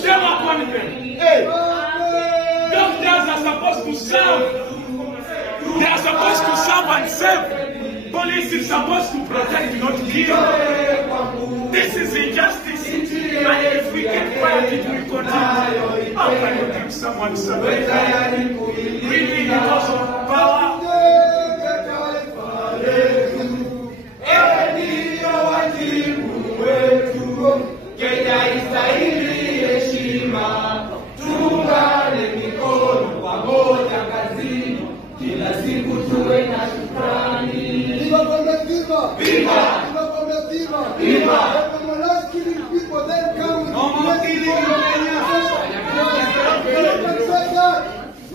Save upon them. Hey. Doctors are supposed to serve. They are supposed to serve and save. Police is supposed to protect, not kill. This is injustice. And if we get quiet, it will continue. How can you give someone something? Really, because of power.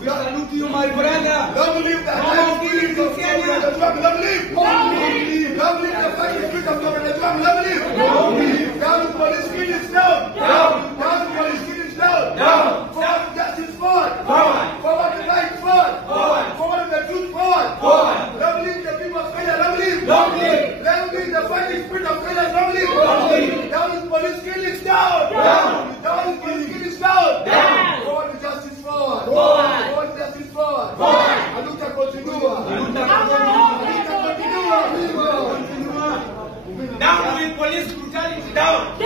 We salute you, my brother. Long live the Long live the Kenya. Long live. Long live. Long live the fighting spirit of Governor Trump. Long live. Long live. Down police killings down. Down. Down police killings down. Down. Forward justice forward. Forward. Forward the right forward. Forward. Forward the truth forward. Forward. Long live the people of Kenya. Long live. Long live. Long live the fighting spirit of Kenya. Long live. Long live. Down police killings down. Down. Down police killings down. Down. Forward the justice forward. Forward. Forward justice forward. Forward. A luta continua. Down with police brutality. Down.